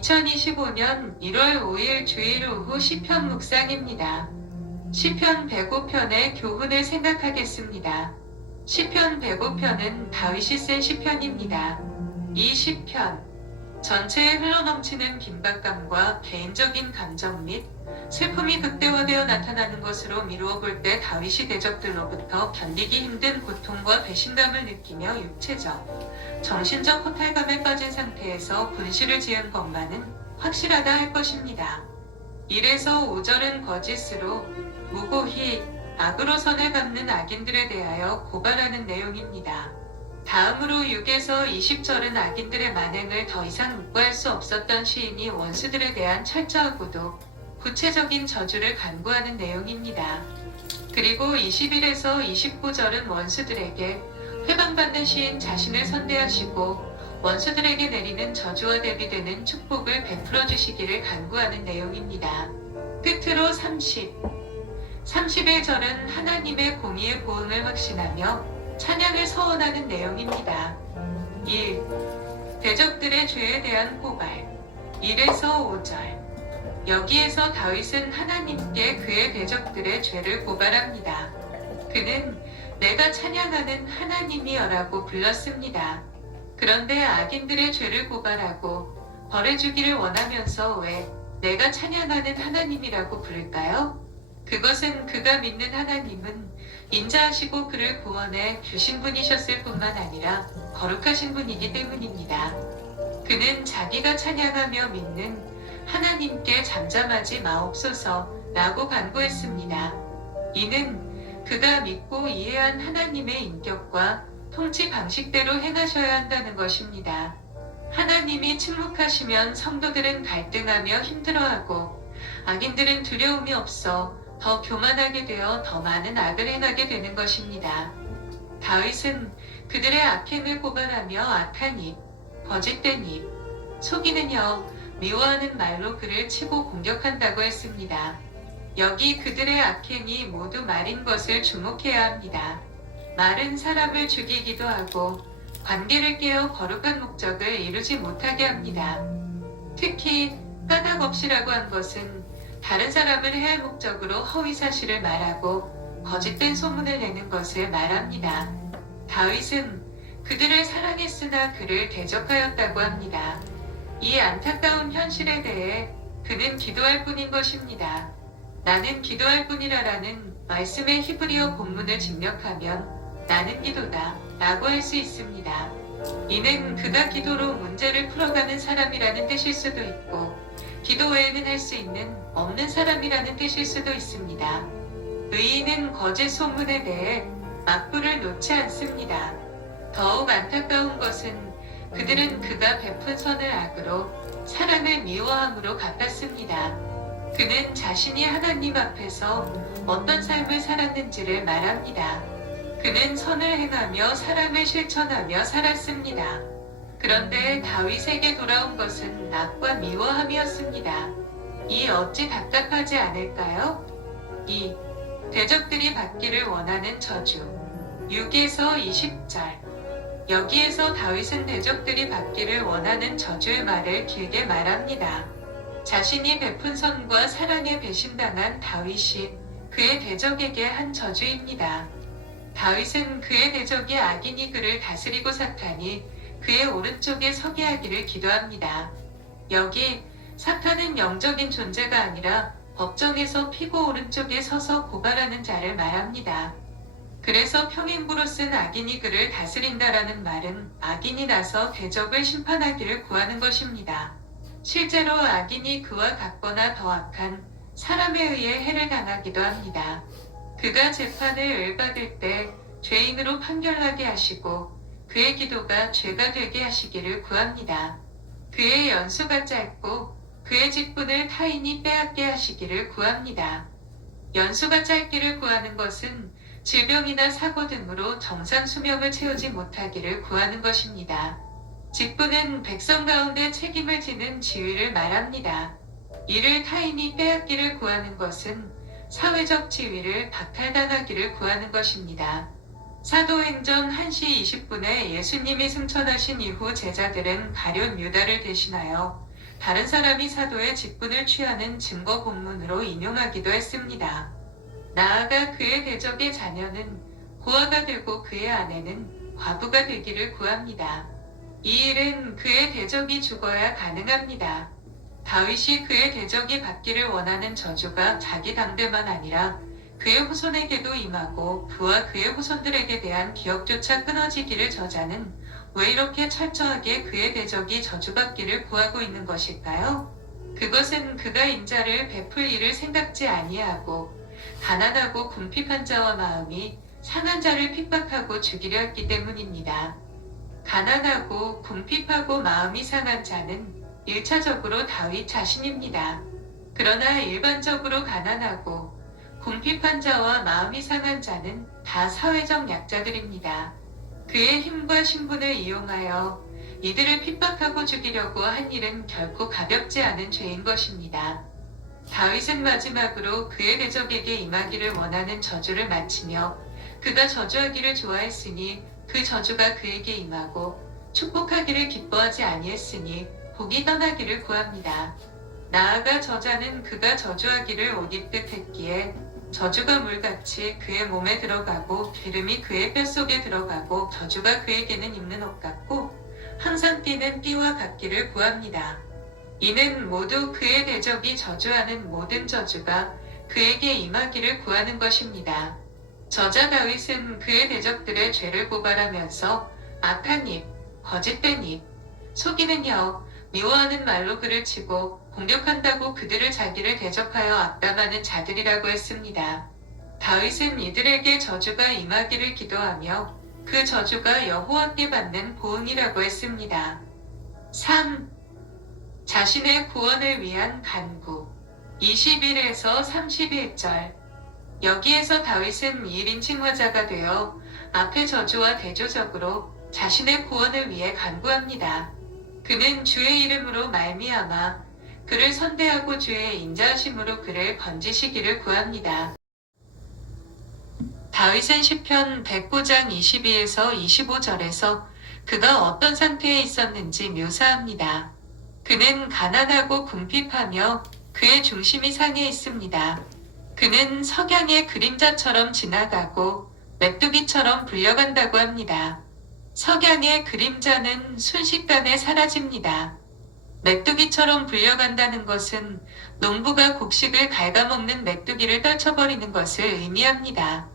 2025년 1월 5일 주일 오후 시편 묵상입니다. 시편 105편의 교훈을 생각하겠습니다. 시편 105편은 다윗이 쓴 시편입니다. 이 시편 전체에 흘러넘치는 긴박감과 개인적인 감정 및 슬픔이 극대화되어 나타나는 것으로 미루어 볼 때 다윗이 대적들로부터 견디기 힘든 고통과 배신감을 느끼며 육체적, 정신적 허탈감에 빠진 상태에서 분실을 지은 것만은 확실하다 할 것입니다. 1에서 5절은 거짓으로 무고히 악으로 선을 갚는 악인들에 대하여 고발하는 내용입니다. 다음으로 6에서 20절은 악인들의 만행을 더 이상 묵과할 수 없었던 시인이 원수들에 대한 철저하고도 구체적인 저주를 간구하는 내용입니다. 그리고 21에서 29절은 원수들에게 회방받는 시인 자신을 선대하시고 원수들에게 내리는 저주와 대비되는 축복을 베풀어 주시기를 간구하는 내용입니다. 끝으로 31절은 하나님의 공의의 보응을 확신하며 찬양을 서원하는 내용입니다. 1. 대적들의 죄에 대한 고발 1에서 5절 여기에서 다윗은 하나님께 그의 대적들의 죄를 고발합니다. 그는 내가 찬양하는 하나님이여라고 불렀습니다. 그런데 악인들의 죄를 고발하고 벌해주기를 원하면서 왜 내가 찬양하는 하나님이라고 부를까요? 그것은 그가 믿는 하나님은 인자하시고 그를 구원해 주신 분이셨을 뿐만 아니라 거룩하신 분이기 때문입니다. 그는 자기가 찬양하며 믿는 하나님께 잠잠하지 마옵소서 라고 간구했습니다. 이는 그가 믿고 이해한 하나님의 인격과 통치 방식대로 행하셔야 한다는 것입니다. 하나님이 침묵하시면 성도들은 갈등하며 힘들어하고 악인들은 두려움이 없어 더 교만하게 되어 더 많은 악을 행하게 되는 것입니다. 다윗은 그들의 악행을 고발하며 악한 입, 거짓된 입, 속이는 혀, 미워하는 말로 그를 치고 공격한다고 했습니다. 여기 그들의 악행이 모두 말인 것을 주목해야 합니다. 말은 사람을 죽이기도 하고 관계를 깨어 거룩한 목적을 이루지 못하게 합니다. 특히 까닭없이라고 한 것은 다른 사람을 해할 목적으로 허위 사실을 말하고 거짓된 소문을 내는 것을 말합니다. 다윗은 그들을 사랑했으나 그를 대적하였다고 합니다. 이 안타까운 현실에 대해 그는 기도할 뿐인 것입니다. 나는 기도할 뿐이라라는 말씀의 히브리어 본문을 직역하면 나는 기도다 라고 할 수 있습니다. 이는 그가 기도로 문제를 풀어가는 사람이라는 뜻일 수도 있고 기도 외에는 할 수 있는 없는 사람이라는 뜻일 수도 있습니다. 의인은 거짓 소문에 대해 맞불을 놓지 않습니다. 더욱 안타까운 것은 그들은 그가 베푼 선을 악으로 사랑을 미워함으로 갚았습니다. 그는 자신이 하나님 앞에서 어떤 삶을 살았는지를 말합니다. 그는 선을 행하며 사랑을 실천하며 살았습니다. 그런데 다윗에게 돌아온 것은 악과 미워함이었습니다. 이 어찌 답답하지 않을까요? 2. 대적들이 받기를 원하는 저주 6에서 20절 여기에서 다윗은 대적들이 받기를 원하는 저주의 말을 길게 말합니다. 자신이 베푼 선과 사랑에 배신당한 다윗이 그의 대적에게 한 저주입니다. 다윗은 그의 대적이 악인이 그를 다스리고 사탄이 그의 오른쪽에 서게 하기를 기도합니다. 여기 사탄은 영적인 존재가 아니라 법정에서 피고 오른쪽에 서서 고발하는 자를 말합니다. 그래서 평행부로 쓴 악인이 그를 다스린다라는 말은 악인이 나서 대적을 심판하기를 구하는 것입니다. 실제로 악인이 그와 같거나 더 악한 사람에 의해 해를 당하기도 합니다. 그가 재판을 을받을 때 죄인으로 판결하게 하시고 그의 기도가 죄가 되게 하시기를 구합니다. 그의 연수가 짧고 그의 직분을 타인이 빼앗게 하시기를 구합니다. 연수가 짧기를 구하는 것은 질병이나 사고 등으로 정상 수명을 채우지 못하기를 구하는 것입니다. 직분은 백성 가운데 책임을 지는 지위를 말합니다. 이를 타인이 빼앗기를 구하는 것은 사회적 지위를 박탈당하기를 구하는 것입니다. 사도행전 1시 20분에 예수님이 승천하신 이후 제자들은 가룟 유다를 대신하여 다른 사람이 사도의 직분을 취하는 증거 본문으로 인용하기도 했습니다. 나아가 그의 대적의 자녀는 고아가 되고 그의 아내는 과부가 되기를 구합니다. 이 일은 그의 대적이 죽어야 가능합니다. 다윗이 그의 대적이 받기를 원하는 저주가 자기 당대만 아니라 그의 후손에게도 임하고 그와 그의 후손들에게 대한 기억조차 끊어지기를 저자는 왜 이렇게 철저하게 그의 대적이 저주받기를 구하고 있는 것일까요? 그것은 그가 인자를 베풀 일을 생각지 아니하고 가난하고 궁핍한 자와 마음이 상한 자를 핍박하고 죽이려 했기 때문입니다. 가난하고 궁핍하고 마음이 상한 자는 1차적으로 다윗 자신입니다. 그러나 일반적으로 가난하고 궁핍한 자와 마음이 상한 자는 다 사회적 약자들입니다. 그의 힘과 신분을 이용하여 이들을 핍박하고 죽이려고 한 일은 결코 가볍지 않은 죄인 것입니다. 다윗은 마지막으로 그의 대적에게 임하기를 원하는 저주를 마치며 그가 저주하기를 좋아했으니 그 저주가 그에게 임하고 축복하기를 기뻐하지 아니했으니 복이 떠나기를 구합니다. 나아가 저자는 그가 저주하기를 옷 입듯 했기에 저주가 물같이 그의 몸에 들어가고 기름이 그의 뼛속에 들어가고 저주가 그에게는 입는 옷 같고 항상 띠는 띠와 같기를 구합니다. 이는 모두 그의 대적이 저주하는 모든 저주가 그에게 임하기를 구하는 것입니다. 저자 다윗은 그의 대적들의 죄를 고발하면서 악한 입, 거짓된 입, 속이는 혀, 미워하는 말로 그를 치고 공격한다고 그들을 자기를 대적하여 악담하는 자들이라고 했습니다. 다윗은 이들에게 저주가 임하기를 기도하며 그 저주가 여호와께 받는 보응이라고 했습니다. 3. 자신의 구원을 위한 간구 21에서 31절 여기에서 다윗은 1인칭 화자가 되어 앞의 저주와 대조적으로 자신의 구원을 위해 간구합니다. 그는 주의 이름으로 말미암아 그를 선대하고 주의 인자하심으로 그를 건지시기를 구합니다. 다윗은 시편 109장 22에서 25절에서 그가 어떤 상태에 있었는지 묘사합니다. 그는 가난하고 궁핍하며 그의 중심이 상해 있습니다. 그는 석양의 그림자처럼 지나가고 메뚜기처럼 불려간다고 합니다. 석양의 그림자는 순식간에 사라집니다. 메뚜기처럼 불려간다는 것은 농부가 곡식을 갉아먹는 메뚜기를 떨쳐버리는 것을 의미합니다.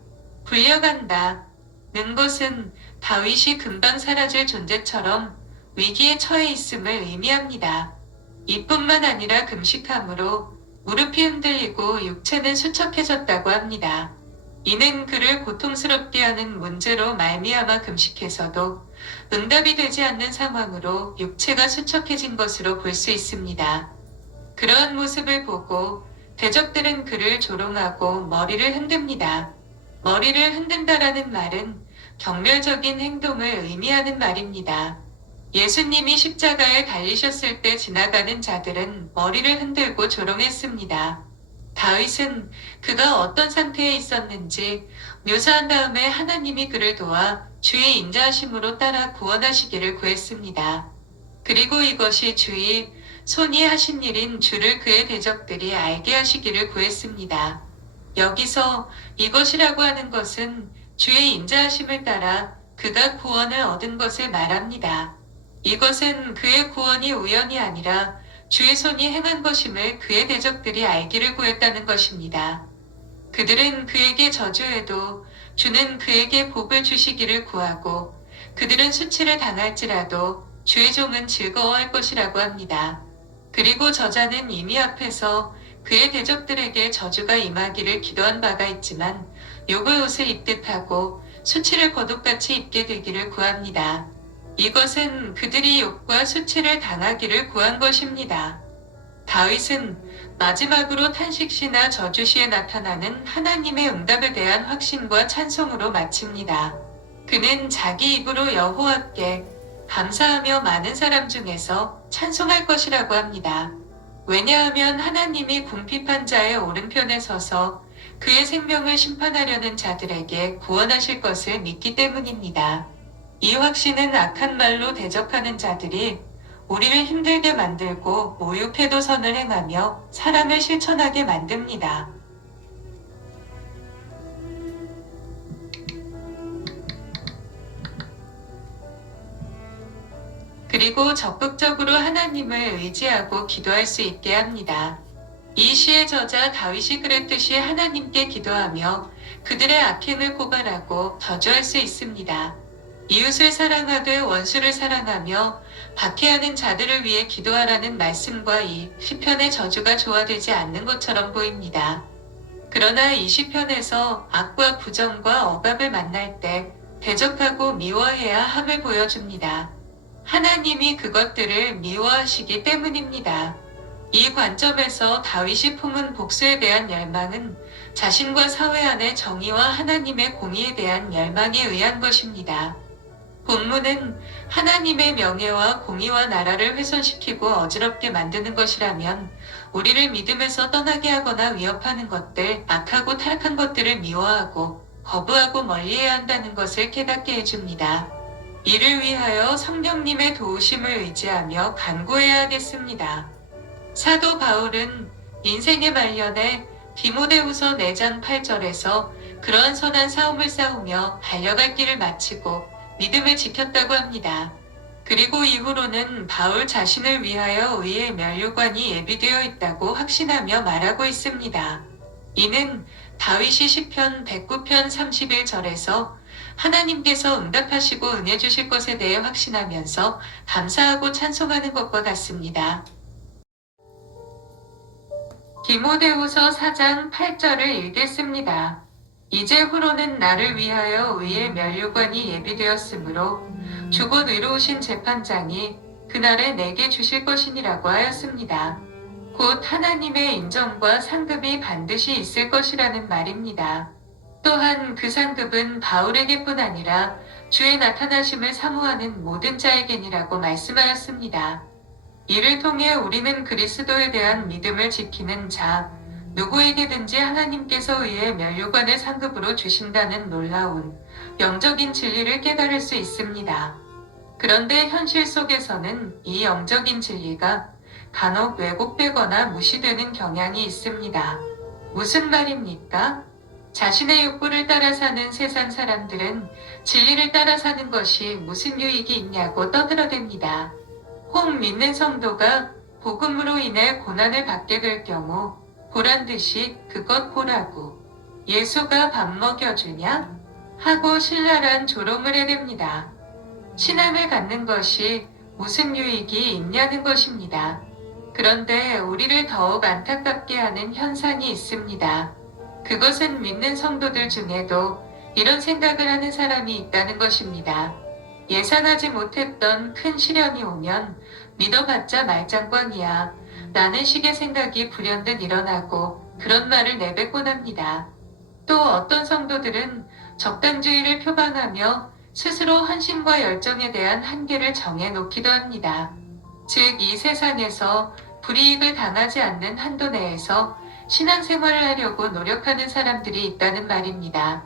불려간다는 것은 다윗이 금방 사라질 존재처럼 위기에 처해 있음을 의미합니다. 이뿐만 아니라 금식함으로 무릎이 흔들리고 육체는 수척해졌다고 합니다. 이는 그를 고통스럽게 하는 문제로 말미암아 금식해서도 응답이 되지 않는 상황으로 육체가 수척해진 것으로 볼 수 있습니다. 그러한 모습을 보고 대적들은 그를 조롱하고 머리를 흔듭니다. 머리를 흔든다라는 말은 경멸적인 행동을 의미하는 말입니다. 예수님이 십자가에 달리셨을 때 지나가는 자들은 머리를 흔들고 조롱했습니다. 다윗은 그가 어떤 상태에 있었는지 묘사한 다음에 하나님이 그를 도와 주의 인자하심으로 따라 구원하시기를 구했습니다. 그리고 이것이 주의 손이 하신 일인 주를 그의 대적들이 알게 하시기를 구했습니다. 여기서 이것이라고 하는 것은 주의 인자하심을 따라 그가 구원을 얻은 것을 말합니다. 이것은 그의 구원이 우연이 아니라 주의 손이 행한 것임을 그의 대적들이 알기를 구했다는 것입니다. 그들은 그에게 저주해도 주는 그에게 복을 주시기를 구하고 그들은 수치를 당할지라도 주의 종은 즐거워할 것이라고 합니다. 그리고 저자는 이미 앞에서 그의 대적들에게 저주가 임하기를 기도한 바가 있지만 욕의 옷을 입듯 하고 수치를 겉옷같이 입게 되기를 구합니다. 이것은 그들이 욕과 수치를 당하기를 구한 것입니다. 다윗은 마지막으로 탄식시나 저주시에 나타나는 하나님의 응답에 대한 확신과 찬송으로 마칩니다. 그는 자기 입으로 여호와께 감사하며 많은 사람 중에서 찬송할 것이라고 합니다. 왜냐하면 하나님이 궁핍한 자의 오른편에 서서 그의 생명을 심판하려는 자들에게 구원하실 것을 믿기 때문입니다. 이 확신은 악한 말로 대적하는 자들이 우리를 힘들게 만들고 모욕해도 선을 행하며 사랑을 실천하게 만듭니다. 그리고 적극적으로 하나님을 의지하고 기도할 수 있게 합니다. 이 시의 저자 다윗이 그랬듯이 하나님께 기도하며 그들의 악행을 고발하고 저주할 수 있습니다. 이웃을 사랑하되 원수를 사랑하며 박해하는 자들을 위해 기도하라는 말씀과 이 시편의 저주가 조화되지 않는 것처럼 보입니다. 그러나 이 시편에서 악과 부정과 억압을 만날 때 대적하고 미워해야 함을 보여줍니다. 하나님이 그것들을 미워하시기 때문입니다. 이 관점에서 다윗이 품은 복수에 대한 열망은 자신과 사회 안의 정의와 하나님의 공의에 대한 열망에 의한 것입니다. 본문은 하나님의 명예와 공의와 나라를 훼손시키고 어지럽게 만드는 것이라면 우리를 믿음에서 떠나게 하거나 위협하는 것들, 악하고 타락한 것들을 미워하고 거부하고 멀리해야 한다는 것을 깨닫게 해줍니다. 이를 위하여 성령님의 도우심을 의지하며 간구해야 하겠습니다. 사도 바울은 인생의 말년에 디모데후서 4장 8절에서 그러한 선한 싸움을 싸우며 달려갈 길을 마치고 믿음을 지켰다고 합니다. 그리고 이후로는 바울 자신을 위하여 의의 면류관이 예비되어 있다고 확신하며 말하고 있습니다. 이는 다윗이 시편 109편 31절에서 하나님께서 응답하시고 은혜 주실 것에 대해 확신하면서 감사하고 찬송하는 것과 같습니다. 디모데후서 4장 8절을 읽겠습니다. 이제후로는 나를 위하여 의의 면류관이 예비되었으므로 주곧 의로우신 재판장이 그날에 내게 주실 것이니라고 하였습니다. 곧 하나님의 인정과 상급이 반드시 있을 것이라는 말입니다. 또한 그 상급은 바울에게뿐 아니라 주의 나타나심을 사모하는 모든 자에게니라고 말씀하였습니다. 이를 통해 우리는 그리스도에 대한 믿음을 지키는 자, 누구에게든지 하나님께서 의의 면류관을 상급으로 주신다는 놀라운 영적인 진리를 깨달을 수 있습니다. 그런데 현실 속에서는 이 영적인 진리가 간혹 왜곡되거나 무시되는 경향이 있습니다. 무슨 말입니까? 자신의 욕구를 따라 사는 세상 사람들은 진리를 따라 사는 것이 무슨 유익이 있냐고 떠들어댑니다. 혹 믿는 성도가 복음으로 인해 고난을 받게 될 경우 보란듯이 그것 보라고 예수가 밥 먹여주냐? 하고 신랄한 조롱을 해댑니다. 신앙을 갖는 것이 무슨 유익이 있냐는 것입니다. 그런데 우리를 더욱 안타깝게 하는 현상이 있습니다. 그것은 믿는 성도들 중에도 이런 생각을 하는 사람이 있다는 것입니다. 예상하지 못했던 큰 시련이 오면 믿어봤자 말짱꽝이야 라는 식의 생각이 불현듯 일어나고 그런 말을 내뱉곤 합니다. 또 어떤 성도들은 적당주의를 표방하며 스스로 헌신과 열정에 대한 한계를 정해놓기도 합니다. 즉, 이 세상에서 불이익을 당하지 않는 한도 내에서 신앙생활을 하려고 노력하는 사람들이 있다는 말입니다.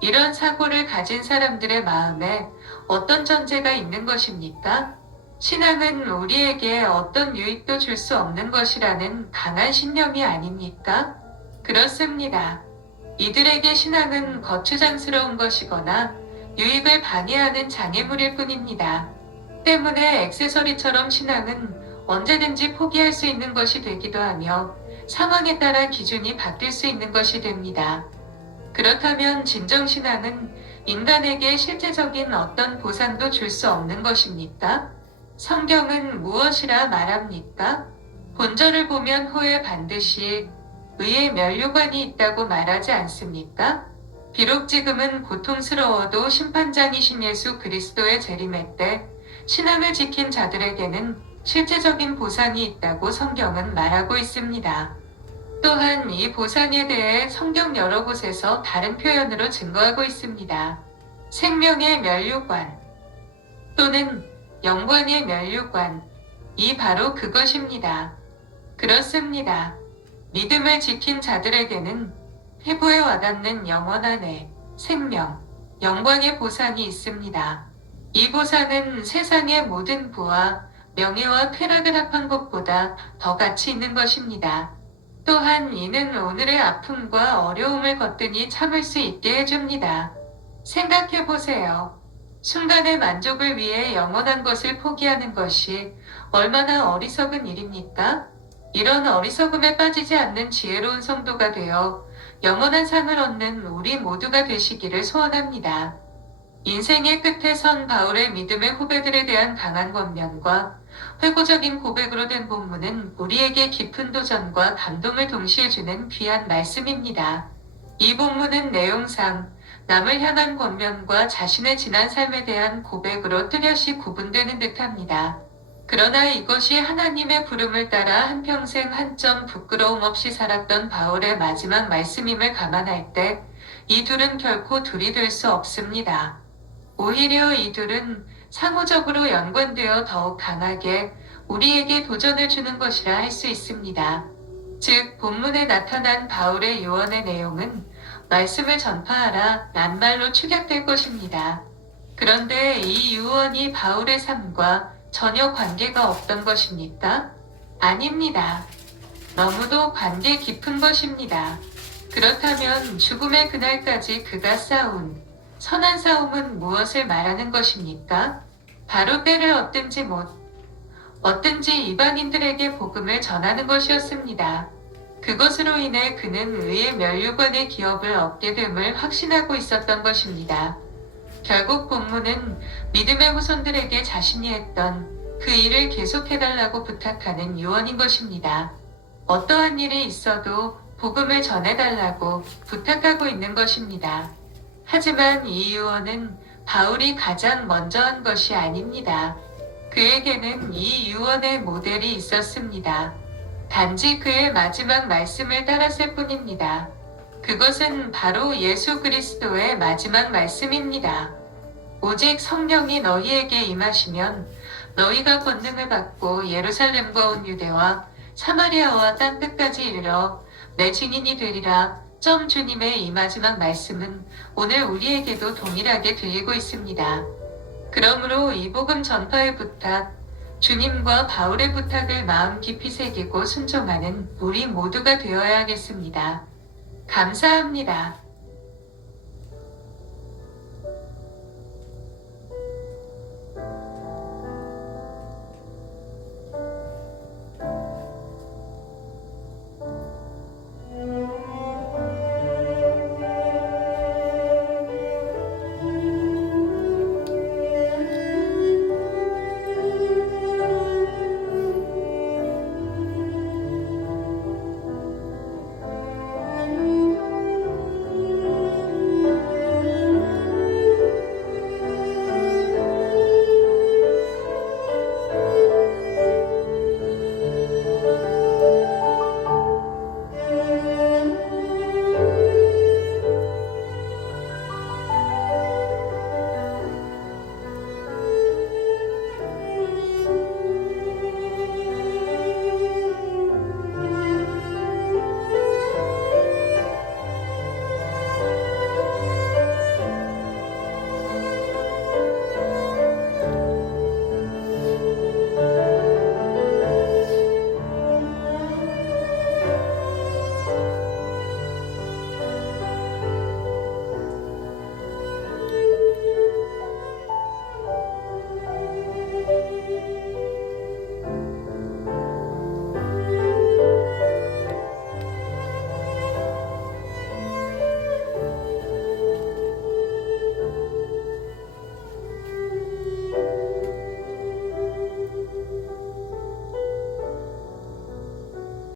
이런 사고를 가진 사람들의 마음에 어떤 전제가 있는 것입니까? 신앙은 우리에게 어떤 유익도 줄 수 없는 것이라는 강한 신념이 아닙니까? 그렇습니다. 이들에게 신앙은 거추장스러운 것이거나 유익을 방해하는 장애물일 뿐입니다. 때문에 액세서리처럼 신앙은 언제든지 포기할 수 있는 것이 되기도 하며 상황에 따라 기준이 바뀔 수 있는 것이 됩니다. 그렇다면 진정신앙은 인간에게 실제적인 어떤 보상도 줄 수 없는 것입니까? 성경은 무엇이라 말합니까? 본절을 보면 후에 반드시 의의 면류관이 있다고 말하지 않습니까? 비록 지금은 고통스러워도 심판장이신 예수 그리스도의 재림의 때 신앙을 지킨 자들에게는 실제적인 보상이 있다고 성경은 말하고 있습니다. 또한 이 보상에 대해 성경 여러 곳에서 다른 표현으로 증거하고 있습니다. 생명의 면류관 또는 영광의 면류관, 이 바로 그것입니다. 그렇습니다. 믿음을 지킨 자들에게는 회부에 와닿는 영원한 생명, 영광의 보상이 있습니다. 이 보상은 세상의 모든 부와 명예와 쾌락을 합한 것보다 더 가치 있는 것입니다. 또한 이는 오늘의 아픔과 어려움을 거뜬히 참을 수 있게 해줍니다. 생각해 보세요. 순간의 만족을 위해 영원한 것을 포기하는 것이 얼마나 어리석은 일입니까? 이런 어리석음에 빠지지 않는 지혜로운 성도가 되어 영원한 상을 얻는 우리 모두가 되시기를 소원합니다. 인생의 끝에 선 바울의 믿음의 후배들에 대한 강한 권면과 회고적인 고백으로 된 본문은 우리에게 깊은 도전과 감동을 동시에 주는 귀한 말씀입니다. 이 본문은 내용상 남을 향한 권면과 자신의 지난 삶에 대한 고백으로 뚜렷이 구분되는 듯합니다. 그러나 이것이 하나님의 부름을 따라 한평생 한 점 부끄러움 없이 살았던 바울의 마지막 말씀임을 감안할 때 이 둘은 결코 둘이 될 수 없습니다. 오히려 이 둘은 상호적으로 연관되어 더욱 강하게 우리에게 도전을 주는 것이라 할 수 있습니다. 즉, 본문에 나타난 바울의 유언의 내용은 말씀을 전파하라 란 말로 축약될 것입니다. 그런데 이 유언이 바울의 삶과 전혀 관계가 없던 것입니까? 아닙니다. 너무도 관계 깊은 것입니다. 그렇다면 죽음의 그날까지 그가 싸운 선한 싸움은 무엇을 말하는 것입니까? 바로 때를 얻든지 이방인들에게 복음을 전하는 것이었습니다. 그것으로 인해 그는 의의 면류관의 기업을 얻게 됨을 확신하고 있었던 것입니다. 결국 본문은 믿음의 후손들에게 자신이 했던 그 일을 계속해달라고 부탁하는 유언인 것입니다. 어떠한 일이 있어도 복음을 전해달라고 부탁하고 있는 것입니다. 하지만 이 유언은 바울이 가장 먼저 한 것이 아닙니다. 그에게는 이 유언의 모델이 있었습니다. 단지 그의 마지막 말씀을 따랐을 뿐입니다. 그것은 바로 예수 그리스도의 마지막 말씀입니다. 오직 성령이 너희에게 임하시면 너희가 권능을 받고 예루살렘과 온 유대와 사마리아와 땅 끝까지 이르러 내 증인이 되리라. 주님의 이 마지막 말씀은 오늘 우리에게도 동일하게 들리고 있습니다. 그러므로 이 복음 전파의 부탁, 주님과 바울의 부탁을 마음 깊이 새기고 순종하는 우리 모두가 되어야 하겠습니다. 감사합니다.